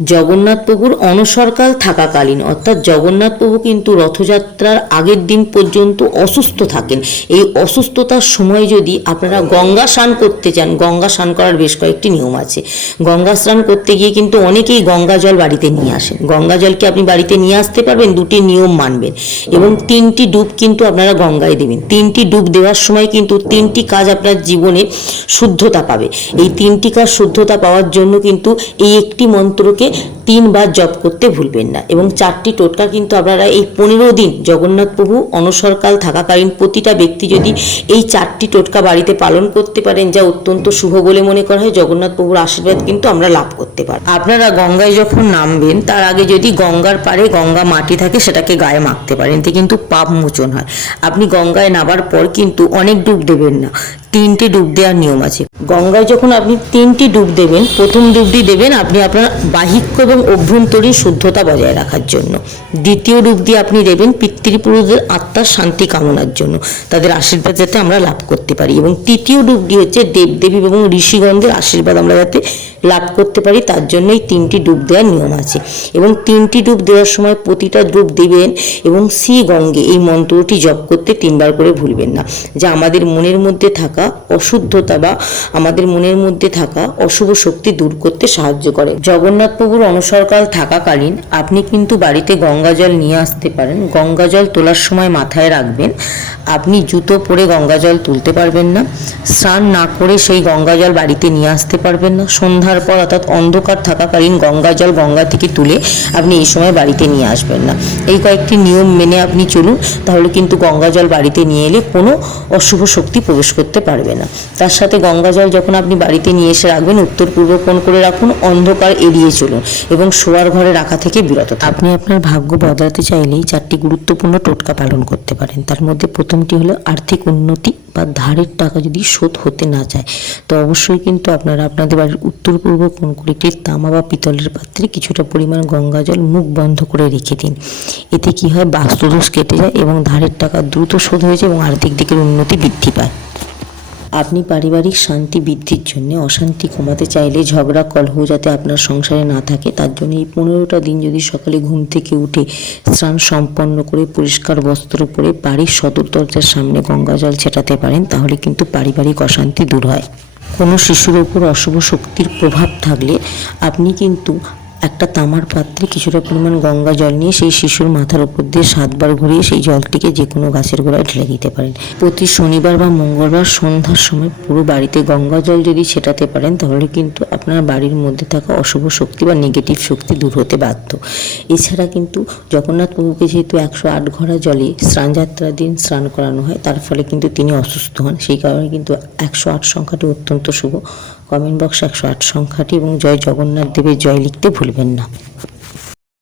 জগন্নাথ প্রভুর অনসরকাল থাকাকালীন অর্থাৎ জগন্নাথ প্রভু কিন্তু রথযাত্রার আগের দিন পর্যন্ত অসুস্থ থাকেন। এই অসুস্থতার সময় যদি আপনারা গঙ্গা স্নান করতে চান, গঙ্গা স্নান করার বেশ কয়েকটি নিয়ম আছে। গঙ্গা স্নান করতে গিয়ে কিন্তু অনেকেই গঙ্গা জল বাড়িতে নিয়ে আসেন। গঙ্গা জলকে আপনি বাড়িতে নিয়ে আসতে পারবেন, দুটি নিয়ম মানবেন এবং 3টি ডুব কিন্তু আপনারা গঙ্গায় দেবেন। 3টি ডুব দেওয়ার সময় কিন্তু 3টি কাজ আপনার জীবনে শুদ্ধতা পাবে। এই 3টি কাজ শুদ্ধতা পাওয়ার জন্য কিন্তু এই একটি মন্ত্রকে 3 বার জপ করতে ভুলবেন না এবং 4টি টোটকা কিন্তু আপনারা এই 15 দিন জগন্নাথ প্রভু অনসরকাল থাকাকালীন প্রতিটা ব্যক্তি যদি এই 4টি টোটকা বাড়িতে পালন করতে পারেন, যা অত্যন্ত শুভ বলে মনে করা হয়, জগন্নাথ প্রভুর আশীর্বাদ কিন্তু আমরা লাভ করতে পারি। আপনারা গঙ্গায় যখন নামবেন তার আগে যদি গঙ্গার পাড়ে গঙ্গা মাটি থাকে সেটাকে গায়ে মাখতে পারেন, এতে কিন্তু পাপ মোচন হয়। আপনি গঙ্গায় নামার পর কিন্তু অনেক ডুব দেবেন না, 3টে ডুব দেওয়ার নিয়ম আছে। গঙ্গায় যখন আপনি 3টি ডুব দেবেন, প্রথম ডুবটি দেবেন আপনি আপনার বাহিক্য এবং অভ্যন্তরীণ শুদ্ধতা বজায় রাখার জন্য। দ্বিতীয় ডুব দিয়ে আপনি দেবেন পিতৃপুরুষদের আত্মার শান্তি কামনার জন্য, তাদের আশীর্বাদ যাতে আমরা লাভ করতে পারি। এবং তৃতীয় ডুবটি হচ্ছে দেবদেবী এবং ঋষিগণদের আশীর্বাদ আমরা যাতে লাভ করতে পারি, তার জন্য এই 3টি ডুব দেওয়ার নিয়ম আছে। এবং 3টি ডুব দেওয়ার সময় প্রতিটা ডুব দেবেন এবং শ্রী গঙ্গে এই মন্ত্রটি জপ করতে 3 বার করে ভুলবেন না, যা আমাদের মনের মধ্যে থাকা অশুদ্ধতা বা আমাদের মনের মধ্যে থাকা অশুভ শক্তি দূর করতে সাহায্য করে। জগন্নাথ প্রভুর অনসরকাল থাকাকালীন আপনি কিন্তু বাড়িতে গঙ্গা জল নিয়ে আসতে পারেন। গঙ্গা জল তোলার সময় মাথায় রাখবেন আপনি জুতো পরে গঙ্গা জল তুলতে পারবেন না, স্নান না করে সেই গঙ্গা জল বাড়িতে নিয়ে আসতে পারবেন না। সন্ধ্যার পর অর্থাৎ অন্ধকার থাকাকালীন গঙ্গা জল গঙ্গা থেকে তুলে আপনি এই সময় বাড়িতে নিয়ে আসবেন না। এই কয়েকটি নিয়ম মেনে আপনি চলুন, তাহলে কিন্তু গঙ্গা জল বাড়িতে নিয়ে এলে কোনো অশুভ শক্তি প্রবেশ করতে পারবে না। তার সাথে গঙ্গা জল যখন আপনি বাড়িতে নিয়ে এসে রাখবেন উত্তর পূর্ব কোণ করে রাখুন, অন্ধকার এড়িয়ে চলুন এবং শোয়ার ঘরে রাখা থেকে বিরত থাকুন। আপনি আপনার ভাগ্য বদলাতে চাইলেই 4টি গুরুত্বপূর্ণ টোটকা পালন করতে পারেন। তার মধ্যে প্রথমটি হলো আর্থিক উন্নতি বা ধারের টাকা যদি শোধ হতে না চায় তো অবশ্যই কিন্তু আপনারা আপনাদের বাড়ির উত্তর পূর্ব কোণ করে একটি তামা বা পিতলের পাত্রে কিছুটা পরিমাণ গঙ্গা জল মুখ বন্ধ করে রেখে দিন। এতে কি হয়, বাস্তুদোষ কেটে যায় এবং ধারের টাকা দ্রুত শোধ হয়ে যায় এবং আর্থিক দিকের উন্নতি বৃদ্ধি পায়। আপনি পারিবারিক শান্তি বৃদ্ধির জন্য অশান্তি কমাতে চাইলে ঝগড়া কলহ যাতে আপনার সংসারে না থাকে তার জন্য এই 15টা দিন যদি সকালে ঘুম থেকে উঠে স্নান সম্পন্ন করে পরিষ্কার বস্ত্র পরে বাড়ির সদর দরজার সামনে গঙ্গা জল ছেটাতে পারেন, তাহলে কিন্তু পারিবারিক অশান্তি দূর হয়। কোনো শিশুর ওপর অশুভ শক্তির প্রভাব থাকলে আপনি কিন্তু একটা তামার পাত্রে কিছুটা পরিমাণ গঙ্গা জল নিয়ে সেই শিশুর মাথার উপর দিয়ে 7 বার ঘুরিয়ে সেই জলটিকে যে কোনো গাছের গোড়ায় ঢেলে দিতে পারেন। প্রতি শনিবার বা মঙ্গলবার সন্ধ্যার সময় পুরো বাড়িতে গঙ্গা জল যদি ছেটাতে পারেন তাহলে কিন্তু আপনার বাড়ির মধ্যে থাকা অশুভ শক্তি বা নেগেটিভ শক্তি দূর হতে বাধ্য। এছাড়া কিন্তু জগন্নাথ প্রভুকে যেহেতু 108 ঘড়া জলে স্নানযাত্রার দিন স্নান করানো হয়, তার ফলে কিন্তু তিনি অসুস্থ হন। সেই কারণে কিন্তু 108 সংখ্যাটি অত্যন্ত শুভ। কমেন্ট বক্সে 108 সংখ্যাটি এবং জয় জগন্নাথ দেবের জয় লিখতে ভুলবেন না।